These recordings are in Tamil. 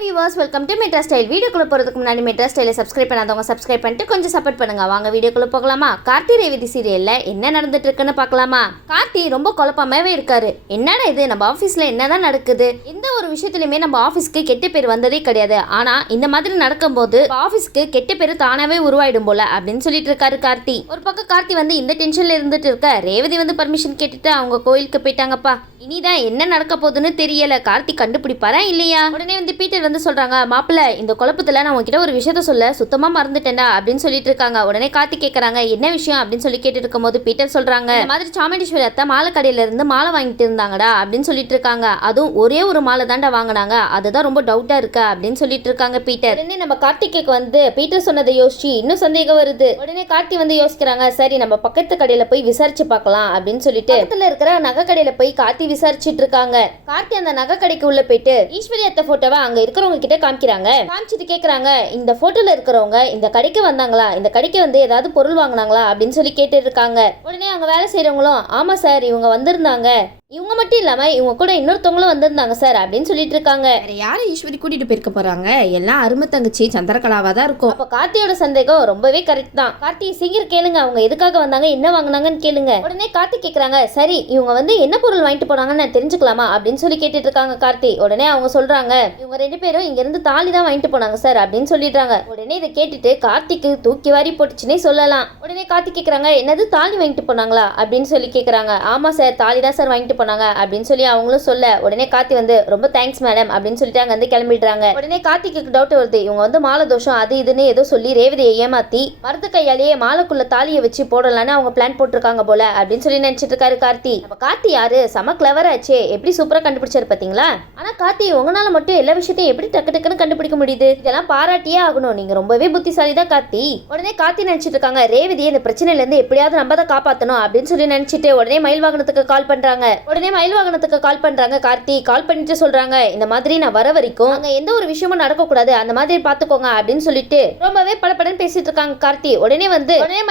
Viewers, welcome to metro style. வீடியோக்குள்ள போறதுக்கு முன்னாடி மெட்ரா ஸ்டைலை சப்ஸ்கிரைப் பண்ணாதவங்க சப்ஸ்கிரைப் பண்ணிட்டு கொஞ்சம் சப்போர்ட் பண்ணுங்க. வாங்க வீடியோக்குள்ள போகலாமா? கார்த்தி ரேவதி சீரியல்ல என்ன நடந்துட்டு இருக்குன்னு பார்க்கலாமா? கார்த்தி ரொம்ப குழப்பமாவே இருக்காரு. என்னடா இது, நம்ம ஆஃபீஸ்ல என்னதான் நடக்குது? எந்த ஒரு விஷயத்துலயுமே நம்ம ஆஃபீஸ்க்கு கெட்ட பேர் வந்ததே கிடையாது. ஆனா இந்த மாதிரி நடக்கும்போது ஆஃபீஸ்க்கு கெட்ட பேர் தானாவே உருவாயிடும் போல அப்படின்னு சொல்லிட்டு இருக்காரு கார்த்தி. ஒரு பக்கம் கார்த்தி வந்து இந்த டென்ஷன்ல இருந்துட்டு இருக்க, ரேவதி வந்து பர்மிஷன் கேட்டுட்டு அவங்க கோயிலுக்கு போயிட்டாங்கப்பா. இனிதான் என்ன நடக்க போகுதுன்னு தெரியல. கார்த்தி கண்டுபிடிப்பாரா இல்லையா? உடனே வந்து பீட்டர் வந்து சொல்றாங்க, மாப்பிள்ள இந்த குழப்பத்துல நான் உங்ககிட்ட ஒரு விஷயத்த சொல்ல சுத்தமா மறந்துட்டேன்டா அப்படின்னு சொல்லிட்டு இருக்காங்க. உடனே கார்த்தி கேட்கறாங்க, என்ன விஷயம் அப்படின்னு சொல்லி கேட்டு இருக்கும் போது பீட்டர் சொல்றாங்க, இந்த மாதிரி சாமுண்டீஸ்வரி அத்தை மாலை கடையில இருந்து மாலை வாங்கிட்டு இருந்தாங்கடா அப்படின்னு சொல்லிட்டு இருக்காங்க. அதுவும் ஒரே ஒரு மாலை தாண்டா வாங்கினாங்க, அதுதான் ரொம்ப டவுட்டா இருக்கு அப்படின்னு சொல்லிட்டு இருக்காங்க பீட்டர். உடனே நம்ம கார்த்திக்கு வந்து பீட்டர் சொன்னதை யோசிச்சு இன்னும் சந்தேகம் வருது. உடனே கார்த்தி வந்து யோசிக்கிறாங்க, சரி நம்ம பக்கத்து கடையில போய் விசாரிச்சு பார்க்கலாம் அப்படின்னு சொல்லிட்டு பக்கத்துல இருக்கிற நகை கடையில போய் கார்த்தி விசாரிச்சுட்டு இருக்காங்க. கார்த்தி அந்த நகை கடைக்கு உள்ள போயிட்டு ஈஸ்வரி அத்தை போட்டோவை அங்க இருக்கிறவங்க கிட்ட காமிக்கிறாங்க. காமிச்சிட்டு கேக்குறாங்க, இந்த போட்டோல இருக்கிறவங்க இந்த கடைக்கு வந்தாங்களா, இந்த கடைக்கு வந்து ஏதாவது பொருள் வாங்கினாங்களா அப்படின்னு சொல்லி கேட்டு இருக்காங்க. உடனே அங்க வேலை செய்யறவங்களும், ஆமா சார் இவங்க வந்திருந்தாங்க, இவங்க மட்டும் இல்லாம இவங்க கூட இன்னொருத்தவங்களும் வந்திருந்தாங்க சார் அப்படின்னு சொல்லிட்டு இருக்காங்க. வேற யாரை ஈஸ்வரி கூட்டிட்டு போயிருக்க போறாங்க? எல்லாம் அருமை தங்கச்சி சந்திரகலாவா தான் இருக்கும். அப்ப கார்த்தியோட சந்தேகம் ரொம்பவே கரெக்ட் தான். கார்த்தி சீக்கிரம் கேளுங்க, அவங்க எதுக்காக வந்தாங்க, என்ன வாங்கினாங்கன்னு கேளுங்க. உடனே கார்த்தி கேக்குறாங்க, சரி இவங்க வந்து என்ன பொருள் வாங்கிட்டு போனாங்கன்னு நான் தெரிஞ்சுக்கலாமா அப்படின்னு சொல்லி கேட்டுட்டு இருக்காங்க கார்த்தி. உடனே அவங்க சொல்றாங்க, இவங்க ரெண்டு பேரும் இங்க இருந்து தாலி தான் வாங்கிட்டு போனாங்க சார் அப்படின்னு சொல்லிடுறாங்க. உடனே இதை கேட்டுட்டு கார்த்திக்கு தூக்கி வாரி போட்டுச்சுன்னே சொல்லலாம். உடனே கார்த்தி கேக்குறாங்க, என்னது தாலி வாங்கிட்டு போனாங்களா அப்படின்னு சொல்லி கேக்குறாங்க. ஆமா சார் தாலி தான் சார் வாங்கிட்டு போனாங்க அப்படின்னு சொல்லி அவங்களும் சொல்ல, உடனே கார்த்தி வந்து ரொம்ப தேங்க்ஸ் மேடம் அப்படின்னு சொல்லிட்டு அங்க வந்து கிளம்பிடுறாங்க. உடனே கார்த்திக்கு டவுட் வருது, இவங்க வந்து மாலை தோஷம் அது இதுன்னு ஏதோ சொல்லி ரேவதியை ஏமாத்தி மருது கையாலேயே மாலைக்குள்ள தாலியை வச்சு போடலான்னு அவங்க பிளான் போட்டிருக்காங்க போல அப்படின்னு சொல்லி நினைச்சிட்டு இருக்காரு கார்த்தி. நம்ம கார்த்தி யாரு, செம கிளவராச்சே, எப்படி சூப்பரா கண்டுபிடிச்சாரு பாத்தீங்களா? ஆனா கார்த்தி உங்களால மட்டும் எல்லா விஷயத்தையும் எப்படி டக்கு டக்குன்னு கண்டுபிடிக்க முடியுது? இதெல்லாம் பாராட்டியே ஆகணும், நீங்க ரொம்பவே புத்திசாலி தான் கார்த்தி. உடனே கார்த்தி நினைச்சிட்டு இருக்காங்க, ரேவதி இந்த பிரச்சனையில இருந்து எப்படியாவது நம்ம தான் காப்பாத்தணும் அப்படின்னு சொல்லி நினைச்சிட்டு உடனே மயில் வாகனத்துக்கு கால் பண்றாங்க. உடனே மயில் வாகனத்துக்கு கால் பண்றாங்க கார்த்தி. கால் பண்ணிட்டு சொல்றாங்க, இந்த மாதிரி நான் வர வரைக்கும் அங்க எந்த ஒரு விஷயமும் நடக்க கூடாது, அந்த மாதிரி பாத்துக்கோங்க அப்படின்னு சொல்லிட்டு ரொம்பவே படபடன்னு பேசிட்டு இருக்காங்க கார்த்தி. உடனே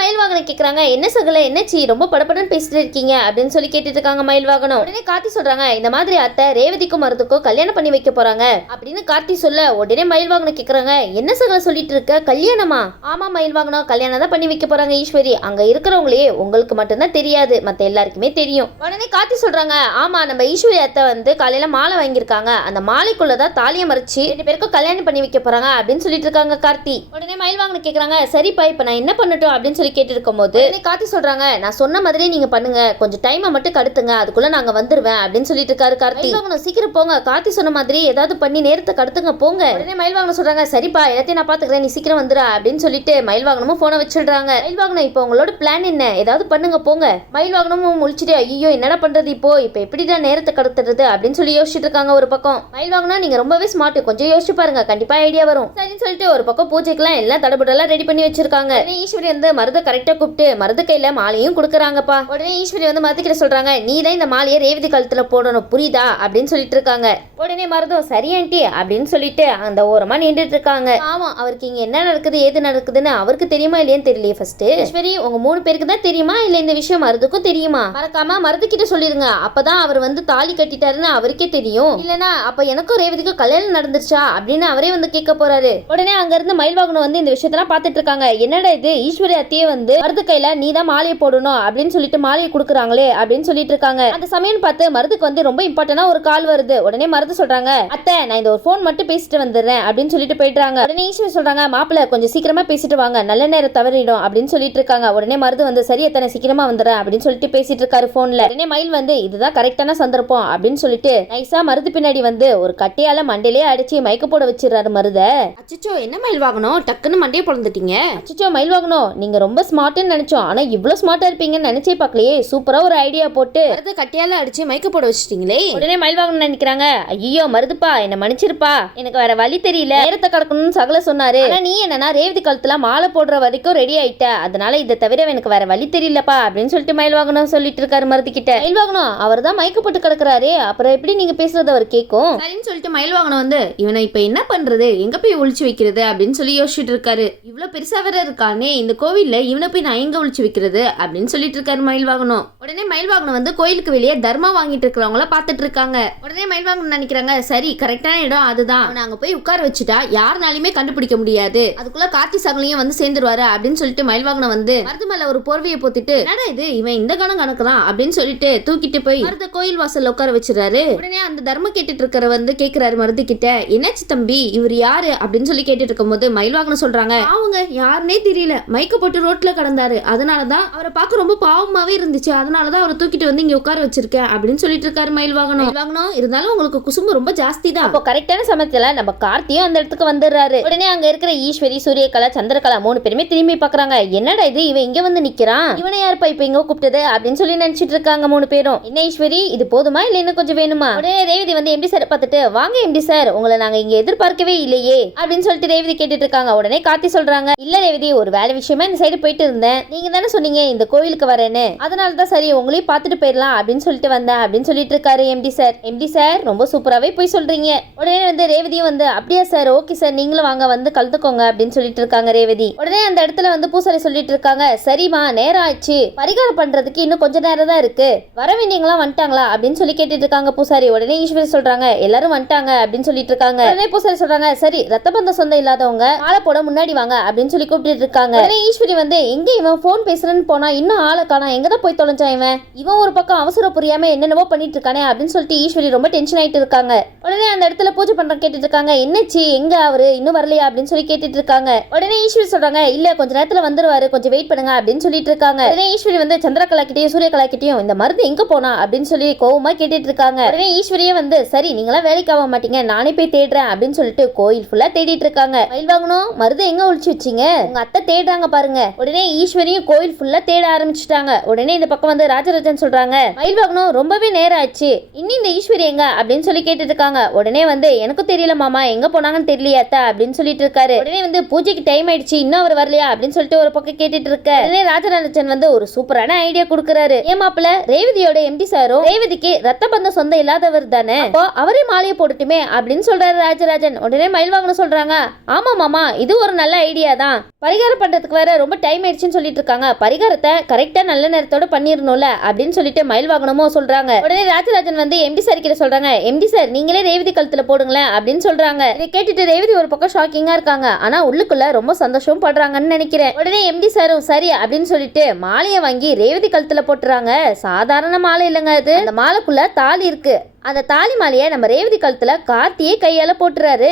மயில் வாகனம் கேக்குறாங்க, என்ன சகல என்னச்சி ரொம்ப படபடன்னு பேசிட்டு இருக்கீங்க அப்படின்னு சொல்லி கேட்டுட்டு இருக்காங்க மயில் வாகனம். உடனே கார்த்தி சொல்றாங்க, இந்த மாதிரி அத்தை ரேவதிக்கும் மருதுக்கும் கல்யாணம் பண்ணி வைக்க போறாங்க அப்படின்னு கார்த்தி சொல்ல, உடனே மயில் வாகனம் கேக்குறாங்க, என்ன சகல சொல்லிட்டு இருக்க, கல்யாணமா? ஆமா மயில் வாகனம், கல்யாணம் தான் பண்ணி வைக்க போறாங்க ஈஸ்வரி. அங்க இருக்கிறவங்களே உங்களுக்கு மட்டும்தான் தெரியாது, மத்த எல்லாருக்குமே தெரியும். உடனே கார்த்தி சொல்றாங்க, ஆமா நம்ம ஈஸ்வரி அத்தை வந்து காலையில மாலை வாங்கியிருக்காங்க, அந்த மாலைக்குள்ளதான் தாலியை மறைச்சு ரெண்டு பேருக்கும் கல்யாணம் பண்ணி வைக்க போறாங்க அப்படின்னு சொல்லிட்டு இருக்காங்க கார்த்தி. உடனே மயில் வாகனம் கேக்குறாங்க, சரிப்பா இப்ப நான் என்ன பண்ணட்டும் அப்படின்னு சொல்லி கேட்டு இருக்கும் போது கார்த்தி சொல்றாங்க, நான் சொன்ன மாதிரி நீங்க பண்ணுங்க, கொஞ்சம் டைமை மட்டும் கடத்துங்க, அதுக்குள்ள நாங்க வந்துருவேன் அப்படின்னு சொல்லிட்டு இருக்காரு கார்த்தி. மயில் வாகனம் சீக்கிரம் போங்க, கார்த்தி சொன்ன மாதிரி ஏதாவது பண்ணி நேரத்தை கடத்துங்க போங்க. உடனே மயில் வாகனம் சொல்றாங்க, சரிப்பா எல்லாத்தையும் நான் பாத்துக்கிறேன், நீ சீக்கிரம் வந்துடா அப்படின்னு சொல்லிட்டு மயில் வாகனமும் போனை வச்சிடுறாங்க. மயில் வாகனம் இப்போ உங்களோட பிளான் என்ன, ஏதாவது பண்ணுங்க போங்க. மயில் வாகனமும் முழிச்சிட்டு, ஐயோ என்னடா பண்றது இப்போ எப்படிதான் நேரத்தை கடத்துறது அப்படின்னு சொல்லி யோசிச்சுட்டு இருக்காங்க. ஒரு பக்கம் மயில் வாகனம், நீங்க ரொம்பவே ஸ்மார்ட், கொஞ்சம் யோசிச்சு பாருங்க, கண்டிப்பா ஐடியா வரும் சரின்னு சொல்லிட்டு ஒரு பக்கம் பூஜைக்கெல்லாம் எல்லாம் தடபுடலாம் ரெடி பண்ணி வச்சிருக்காங்க. ஈஸ்வரி வந்து மருத கரெக்டா கூப்பிட்டு மருது கையில மாலையும் கொடுக்குறாங்கப்பா. உடனே ஈஸ்வரி வந்து மருது கிட்ட சொல்றாங்க, நீ தான் இந்த மாலையை ரேவதி கழுத்துல போடணும் புரியுதா அப்படின்னு சொல்லிட்டு இருக்காங்க. உடனே மருதம் சரி ஆண்டி அப்படின்னு சொல்லிட்டு அந்த ஓரமா நின்றுட்டு இருக்காங்க. ஆமா அவருக்கு இங்க என்ன நடக்குது ஏது நடக்குதுன்னு அவருக்கு தெரியுமா இல்லையான்னு தெரியலையே. ஃபர்ஸ்ட் ஈஸ்வரி உங்க 3 பேருக்கு தான் தெரியுமா இல்ல இந்த விஷயம் மருதுக்கும் தெரியுமா? மறக்காம மருது கிட்ட சொல்லிருங்க, அப்பதான் அவர் வந்து தாலி கட்டிட்டாருன்னு அவருக்கே தெரியும், இல்லனா அப்ப எனக்கும் ரேவதிக்கும் கல்யாணம் நடந்துருச்சா அப்படின்னு அவரே வந்து கேட்க போறாரு. உடனே அங்க இருந்து மயில் வாகனம் வந்து இந்த விஷயத்தெல்லாம் பாத்துட்டு இருக்காங்க. என்னடா இது, ஈஸ்வரி அத்தையே வந்து மருது கையில நீ தான் மாலையை போடணும் அப்படின்னு சொல்லிட்டு மாலையை கொடுக்குறாங்களே அப்படின்னு சொல்லிட்டு இருக்காங்க. அந்த சமயம் பார்த்து மருதுக்கு வந்து ரொம்ப இம்பார்ட்டன்டா ஒரு கால் வருது. உடனே மருது சொல்றாங்க, அத்தை நான் இந்த ஒரு போன் மட்டும் பேசிட்டு வந்துடுறேன் அப்படின்னு சொல்லிட்டு போயிடுறாங்க. உடனே ஈஸ்வரி சொல்றாங்க, மாப்பிள்ள கொஞ்சம் சீக்கிரமா பேசிட்டு வாங்க, நல்ல நேரம் தவறிடும் அப்படின்னு சொல்லிட்டு இருக்காங்க. உடனே மருது வந்து சரி அத்தனை சீக்கிரமா வந்துடுறேன் அப்படின்னு சொல்லிட்டு பேசிட்டு இருக்காரு போன்ல. உடனே மயில் வந்து இதுதான் கரெக்டான சந்தர்ப்பம் அப்படின்னு சொல்லிட்டு நைஸா மருது பின்னாடி வந்து ஒரு கட்டையால மண்டையிலே அடிச்சு மயக்க போட வச்சிடறாரு மருத. அச்சச்சோ என்ன மயில் வாகனம் டக்குன்னு மண்டையை பொழந்துட்டீங்க? அச்சச்சோ மயில் வாகனம், நீங்க ரொம்ப ஸ்மார்ட்னு நினைச்சோம், ஆனா இவ்வளவு ஸ்மார்ட்டா இருப்பீங்கன்னு நினைச்சே பார்க்கலையே, சூப்பரா ஒரு ஐடியா போட்டு மருத கட்டையால அடிச்சு மயக்க போட வச்சிட்டீங்களே. உடனே மயில் வாகனம் நினைக்கிறாங்க, ஐயோ மருதுப்பா என்ன மன்னிச்சிருப்பா, எனக்கு வேற வழி தெரியல, நேரத்தை கடக்கணும்னு சகல சொன்னாரு, ஆனா நீ என்னன்னா ரேவதி கழுத்துல மாலை போடுற வரைக்கும் ரெடி ஆயிட்ட, அதனால இதை தவிர எனக்கு வேற வழி தெரியலப்பா அப்படின்னு சொல்லிட்டு மயில் வாகனம் சொல்லிட்டு இருக்காரு மருது கிட்ட. மயில் வாகனம் அவர் தான் மயக்கப்பட்டு கிடக்குறாரு, அப்புறம் எப்படி நீங்க பேசுறது அவர் கேட்கும்? சரின்னு சொல்லிட்டு மயில் வாகனம் வந்து இவனை இப்ப என்ன பண்றது, எங்க போய் ஒளிச்சு வைக்கிறது அப்படின்னு சொல்லி யோசிச்சுட்டு இருக்காரு. இவ்வளவு பெருசா வேற இருக்கானே இந்த கோவில்ல, இவனை போய் நான் எங்க ஒளிச்சு வைக்கிறது அப்படின்னு சொல்லிட்டு இருக்காரு மயில் வாகனம். உடனே மயில் வாகனம் வந்து கோயிலுக்கு வெளியே தர்மா வாங்கிட்டு இருக்கிறவங்கள பாத்துட்டு இருக்காங்க. உடனே மயில் வாகனம் நினைக்கிறாங்க, சரி கரெக்டான இடம் அதுதான், நாங்க போய் உட்கார வச்சுட்டா யாருனாலுமே கண்டுபிடிக்க முடியாது, அதுக்குள்ள கார்த்தி சகலையும் வந்து சேர்ந்துருவாரு அப்படின்னு சொல்லிட்டு மயில் வாகனம் வந்து மருது மேல ஒரு போர்வையை போத்திட்டு, என்னடா இது இவன் இந்த கணம் கணக்குறான் அப்படின்னு சொல்லிட்டு தூக்கிட்டு போய் மருத கோயில் வாசல்ல உட்கார வச்சிடறாரு. உடனே அந்த தர்ம கேட்டுட்டு இருக்கிற வந்து கேக்குறாரு மருது கிட்ட, என்னாச்சு தம்பி இவர் யாரு அப்படின்னு சொல்லி கேட்டுட்டு இருக்கும் போது மயில் வாகனம் சொல்றாங்க, அவங்க யாருன்னே தெரியல, மைக்க போட்டு ரோட்ல கடந்தாரு, அதனாலதான் அவரை பார்க்க ரொம்ப பாவமாவே இருந்துச்சு, அதனாலதான் அவரை தூக்கிட்டு வந்து இங்க உட்கார வச்சிருக்கேன் அப்படின்னு சொல்லிட்டு இருக்காரு மயில் வாகனம். இருந்தாலும் உங்களுக்கு குசும்பு ரொம்ப ஜாஸ்தி தான். அப்போ கரெக்டான சமயத்துல நம்ம கார்த்தியும் அந்த இடத்துக்கு வந்துடுறாரு. உடனே அங்க இருக்கிற ஈஸ்வரி, சூரியகலா, சந்திரகலா 3 பேருமே திரும்பி பாக்குறாங்க, என்னடா இது இவன் இங்க வந்து நிக்கிறான், இவனை யாருப்பா இப்ப இங்க கூப்பிட்டது அப்படின்னு சொல்லி நினைச்சிட்டு இருக்காங்க 3 பேரும். என்ன ஈஸ்வரி இது போதுமா இல்ல இன்னும் கொஞ்சம் வேணுமா? உடனே ரேவதி வந்து எம்டி சார் பார்த்துட்டு, வாங்க எம்டி சார் உங்களை நாங்க இங்க எதிர்பார்க்கவே இல்லையே அப்படின்னு சொல்லிட்டு ரேவதி கேட்டுட்டு இருக்காங்க. உடனே கார்த்தி சொல்றாங்க, இல்ல ரேவதி ஒரு வேலை விஷயமா இந்த சைடு போயிட்டு இருந்தேன், நீங்க தானே சொன்னீங்க இந்த கோயிலுக்கு வரேன்னு, அதனாலதான் சரி உங்களையும் பார்த்துட்டு போயிடலாம் அப்படின்னு சொல்லிட்டு வந்தேன் அப்படின்னு சொல்லிட்டு இருக்காரு எம்டி சார். எம்டி சார் ரொம்ப சூப்பராகவே போய் சொல்றீங்க. உடனே வந்து ரேவதியும் வந்து, அப்படியா சார், ஓகே சார், நீங்களும் வாங்க வந்து கலந்துக்கோங்க அப்படின்னு சொல்லிட்டு இருக்காங்க ரேவதி. உடனே அந்த இடத்துல வந்து பூசாரி சொல்லிட்டு இருக்காங்க, சரிம்மா நேரம் ஆச்சு, பரிகாரம் பண்றதுக்கு இன்னும் கொஞ்ச நேரம் தான் இருக்கு, வர வேண்டியவங்களாம் வந்துட்டாங்களா அப்படின்னு சொல்லி கேட்டுட்டு இருக்காங்க பூசாரி. உடனே ஈஸ்வரி சொல்றாங்க, எல்லாரும் வந்துட்டாங்க அப்படின்னு சொல்லிட்டு இருக்காங்க. உடனே பூசாரி சொல்றாங்க, சரி ரத்த பந்த சொந்தம் இல்லாதவங்க மாலை போட முன்னாடி வாங்க அப்படின்னு சொல்லி கூப்பிட்டு இருக்காங்க. உடனே ஈஸ்வரி வந்து, எங்க இவன் போன் பேசுறேன்னு போனா இன்னும் ஆளை காணா, எங்கதான் போய் தொலைஞ்சான் இவன் ஒரு பக்கம் அவசர புரியாம என்னென்னவோ பண்ணிட்டு இருக்கானே அப்படின்னு சொல்லிட்டு ஈஸ்வரி ரொம்ப டென்ஷன் ஆயிட்டு இருக்காங்க. உடனே அந்த இடத்துல பூஜை பண்ற கேட்டுட்டு இருக்காங்க, என்னச்சு எங்க அவரு இன்னும் வரலையா அப்படின்னு சொல்லி கேட்டுட்டு இருக்காங்க. உடனே ஈஸ்வரி சொல்றாங்க, இல்ல கொஞ்ச நேரத்துல வந்துருவாரு, கொஞ்சம் வெயிட் பண்ணுங்க அப்படின்னு சொல்லிட்டு இருக்காங்க. உடனே ஈஸ்வரி வந்து சந்திரகலா கிட்டயும் சூரியகலா கிட்டயும், இந்த மருந்து எங்க போனா அப்படின்னு சொல்லி கோவமா கேட்டுட்டு இருக்காங்க. உடனே ஈஸ்வரியே வந்து, சரி நீங்களாம் வேலைக்கு ஆக மாட்டீங்க, நானே போய் தேடுறேன் அப்படின்னு சொல்லிட்டு கோயில் ஃபுல்லா தேடிட்டு இருக்காங்க. மயில் வாங்கணும் மருந்து எங்க ஒழிச்சு வச்சீங்க, உங்க அத்தை தேடுறாங்க பாருங்க. உடனே ஈஸ்வரியும் கோயில் ஃபுல்லா தேட ஆரம்பிச்சுட்டாங்க. உடனே இந்த பக்கம் வந்து ராஜராஜன் சொல்றாங்க, மயில் வாங்கணும் ரொம்பவே நேரம் ஆச்சு, இன்னும் இந்த ஈஸ்வரி எங்க அப்படின்னு சொல்லி கேட்டுட்டு இருக்காங்க. உடனே வந்து, எனக்கும் தெரியல மாமா, எங்க போனாங்கன்னு தெரியலையா அத்தை அப்படின்னு சொல்லிட்டு இருக்காரு. உடனே வந்து, பூஜைக்கு டைம் ஆயிடுச்சு இன்னும் அவர் வரலையா அப்படின்னு சொல்லிட்டு ஒரு பக்கம் கேட்டுட்டு இருக்க. உடனே ராஜராஜன் வந்து ஒரு சூப்பரான ஐடியா கொடுக்குறாரு. ஏன் மாப்பிள்ள, ரேவதியோட எம்டி சாரும் ரேவதிக்கு ரத்த பந்த சொந்தம் இல்லாதவர் தானே, அப்போ அவரே மாலையை போட்டுட்டுமே அப்படின்னு சொல்றாரு ராஜராஜன். உடனே மயில் வாங்கணும் சொல்றாங்க, ஆமா மாமா இது ஒரு நல்ல ஐடியா தான், பரிகாரம் பண்றதுக்கு வேற ரொம்ப டைம் ஆயிடுச்சுன்னு சொல்லிட்டு இருக்காங்க, பரிகாரத்தை கரெக்டா நல்ல நேரத்தோட பண்ணிரணும்ல அப்படின்னு சொல்லிட்டு மயில் வாகனமும் சொல்றாங்க. உடனே ராஜராஜன் வந்து எம்டி சார் கிட்ட சொல்றாங்க, எம்டி சார் நீங்களே ரேவதி கழுத்துல போடுங்களேன் அப்படின்னு சொல்றாங்க. இதை கேட்டுட்டு ரேவதி ஒரு பக்கம் ஷாக்கிங்கா இருக்காங்க, ஆனா உள்ளுக்குள்ள ரொம்ப சந்தோஷம் படுறாங்கன்னு நினைக்கிறேன். உடனே எம்டி சாரும் சரி அப்படின்னு சொல்லிட்டு மாலையை வாங்கி ரேவதி கழுத்துல போட்டுறாங்க. சாதாரண மாலை இல்லைங்க அது, அந்த மாலைக்குள்ள தாலி இருக்கு. அந்த தாலி மாலையை நம்ம ரேவதி கழுத்துல கார்த்தியே கையால போட்டுறாரு.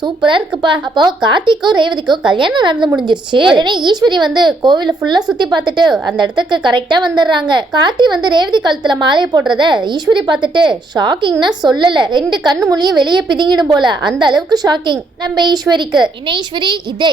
சூப்பரா இருக்குப்பா. அப்போ கார்த்திக்கும் ரேவதிக்கும் கல்யாணம் நடந்து முடிஞ்சிருச்சு. உடனே ஈஸ்வரி வந்து கோவில ஃபுல்லா சுத்தி பார்த்துட்டு அந்த இடத்துக்கு கரெக்டா வந்துடுறாங்க. கார்த்தி வந்து ரேவதி கழுத்துல மாலையை போடுறத ஈஸ்வரி பார்த்துட்டு ஷாக்கிங்னா சொல்லல, 2 கண்ணு மொழியும் வெளியே பிதுங்கிடும் போல, அந்த அளவுக்கு ஷாக்கிங் நம்ம ஈஸ்வரிக்கு. என்ன ஈஸ்வரி இதை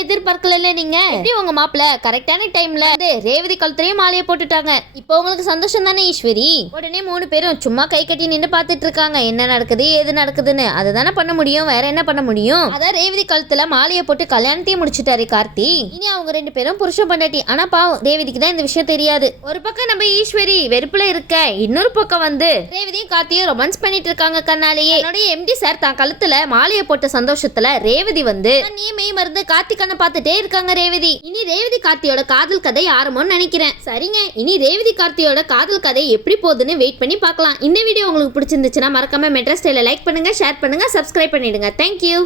எதிர்பார்க்கல நீங்க, எப்படி உங்க மாப்பிள்ள கரெக்டான டைம்ல ரேவதி கழுத்துலயும் மாலையை போட்டுட்டாங்க, இப்போ உங்களுக்கு சந்தோஷம் தானே ஈஸ்வரி? உடனே 3 பேரும் சும்மா கை கட்டி நின்று பார்த்துட்டு இருக்காங்க, என்ன நடக்குது ஏது நடக்குதுன்னு. அதுதானே பண்ண முடியும், வேற என்ன பண்ண முடியும்? அதான் ரேவதி கழுத்துல மாலையை போட்டு கல்யாணத்தையும் முடிச்சுட்டாரு கார்த்தி. இனி அவங்க 2 பேரும் புருஷன் பொண்டாட்டி. ஆனா பாவம் ரேவதிக்கு தான் இந்த விஷயம் தெரியாது. ஒரு பக்கம் நம்ம ஈஸ்வரி வெறுப்புல இருக்க, இன்னொரு பக்கம் வந்து ரேவதியும் கார்த்தியும் ரொமான்ஸ் பண்ணிட்டு இருக்காங்க கண்ணாலேயே. என்னோட எம்டி சார் தான் கழுத்துல மாலையை போட்ட சந்தோஷத்துல ரேவதி வந்து நீ மெய் மருந்து கார்த்தி கண்ணை பார்த்துட்டே இருக்காங்க ரேவதி. இனி ரேவதி கார்த்தியோட காதல் கதை ஆரம்பம்னு நினைக்கிறேன். சரிங்க, இனி ரேவதி கார்த்தியோட காதல் கதை எப்படி போகுதுன்னு வெயிட் பண்ணி பார்க்கலாம். இந்த வீடியோ உங்களுக்கு பிடிச்சிருந்துச்சுன்னா மறக்காம மெட்ரா ஸ்டைல லைக் பண்ணுங்க, ஷேர் பண்ணுங்க, சப்ஸ்கிரைப் பண்ணிடுங்க. தேங்க்யூ.